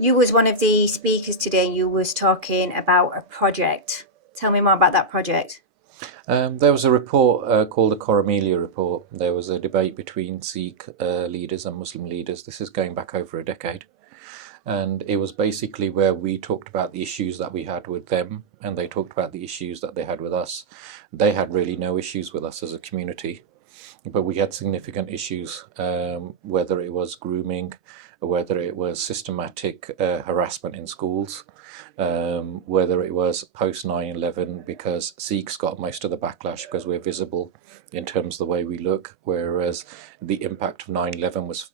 You was one of the speakers today. You was talking about a project. Tell me more about that project. There was a report called the Corommelia Report. There was a debate between Sikh leaders and Muslim leaders. This is going back over a decade. And it was basically where we talked about the issues that we had with them, and they talked about the issues that they had with us. They had really no issues with us as a community, but we had significant issues, whether it was grooming, whether it was systematic harassment in schools, whether it was post 9/11, because Sikhs got most of the backlash because we're visible in terms of the way we look, whereas the impact of 9/11 was,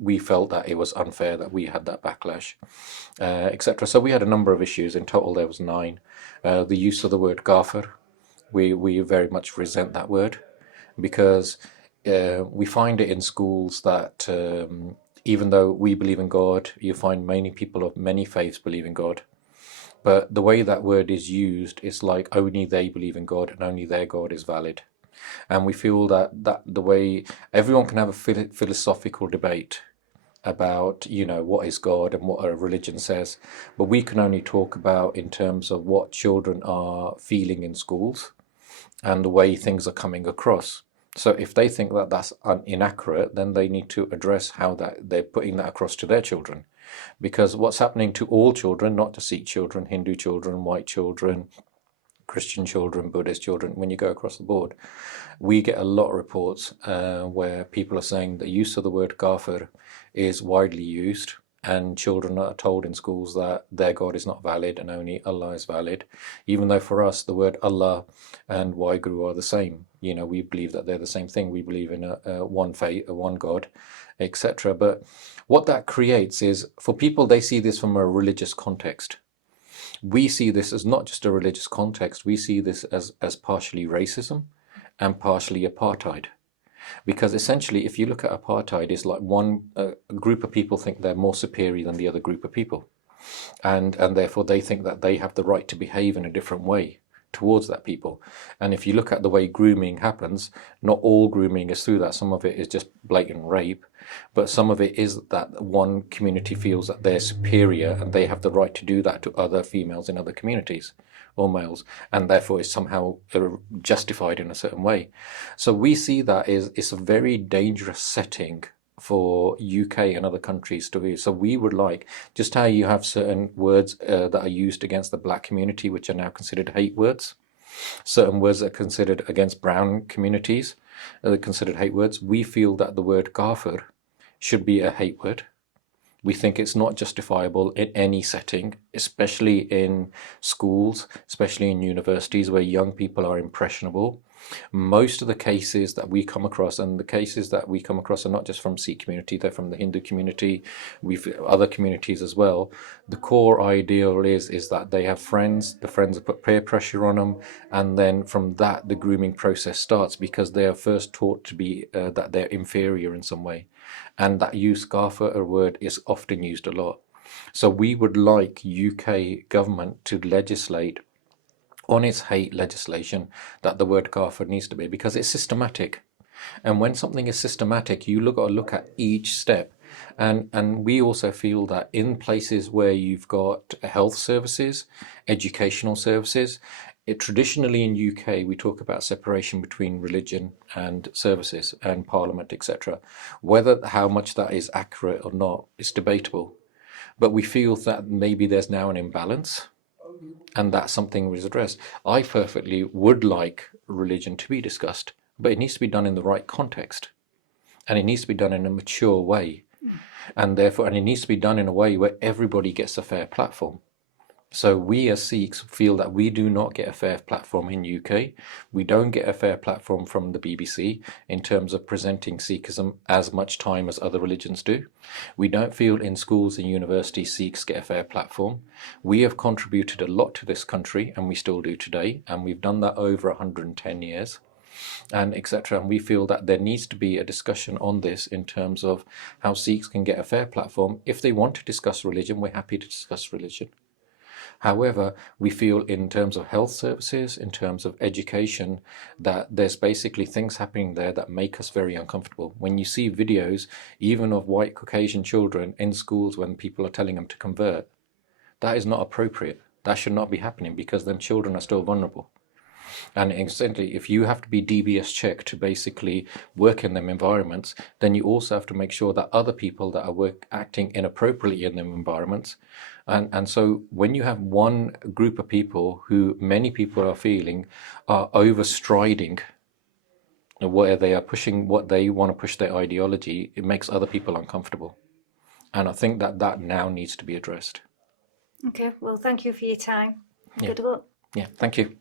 we felt that it was unfair that we had that backlash, etc. So we had a number of issues. In total, there was nine. The use of the word Gafir, we very much resent that word because we find it in schools that even though we believe in God, you find many people of many faiths believe in God. But the way that word is used is like only they believe in God and only their God is valid. And we feel that the way everyone can have a philosophical debate about, what is God and what a religion says, but we can only talk about in terms of what children are feeling in schools and the way things are coming across. So if they think that that's inaccurate, then they need to address how that they're putting that across to their children. Because what's happening to all children, not just Sikh children, Hindu children, white children, Christian children, Buddhist children, when you go across the board, we get a lot of reports where people are saying the use of the word kafir is widely used, and children are told in schools that their God is not valid and only Allah is valid, even though for us the word Allah and Waheguru are the same. We believe that they're the same thing. We believe in a one faith, a one God, etc. But what that creates is, for people, they see this from a religious context. We see this as not just a religious context, we see this as partially racism and partially apartheid. Because essentially, if you look at apartheid, it's like one group of people think they're more superior than the other group of people. And therefore they think that they have the right to behave in a different way towards that people. And if you look at the way grooming happens, not all grooming is through that. Some of it is just blatant rape, but some of it is that one community feels that they're superior and they have the right to do that to other females in other communities or males, and therefore is somehow justified in a certain way. So we see that it's a very dangerous setting for UK and other countries to be. So we would like, just how you have certain words that are used against the black community, which are now considered hate words, certain words that are considered against brown communities are considered hate words. We feel that the word kafir should be a hate word. We think it's not justifiable in any setting, especially in schools, especially in universities where young people are impressionable. Most of the cases that we come across, and the cases that we come across are not just from Sikh community, they're from the Hindu community, we've other communities as well. The core ideal is that they have friends, the friends have put peer pressure on them, and then from that the grooming process starts, because they are first taught to be that they're inferior in some way. And that use Gaffer word is often used a lot. So we would like UK government to legislate on its hate legislation that the word kafir needs to be, because it's systematic. And when something is systematic, you got to look at each step. And we also feel that in places where you've got health services, educational services, traditionally in UK we talk about separation between religion and services and parliament, etc. Whether how much that is accurate or not is debatable. But we feel that maybe there's now an imbalance, and that's something was addressed. I perfectly would like religion to be discussed, but it needs to be done in the right context, and it needs to be done in a mature way, and it needs to be done in a way where everybody gets a fair platform. So we as Sikhs feel that we do not get a fair platform in UK. We don't get a fair platform from the BBC in terms of presenting Sikhism as much time as other religions do. We don't feel in schools and universities Sikhs get a fair platform. We have contributed a lot to this country, and we still do today, and we've done that over 110 years. And etc. And we feel that there needs to be a discussion on this in terms of how Sikhs can get a fair platform. If they want to discuss religion, we're happy to discuss religion. However, we feel in terms of health services, in terms of education, that there's basically things happening there that make us very uncomfortable. When you see videos, even of white Caucasian children in schools when people are telling them to convert, that is not appropriate. That should not be happening because then children are still vulnerable. And incidentally, if you have to be DBS checked to basically work in them environments, then you also have to make sure that other people that are acting inappropriately in them environments. And so when you have one group of people who many people are feeling are overstriding where they are pushing what they want to push their ideology, it makes other people uncomfortable. And I think that that now needs to be addressed. Okay, well, thank you for your time. Yeah. Good luck. Yeah, thank you.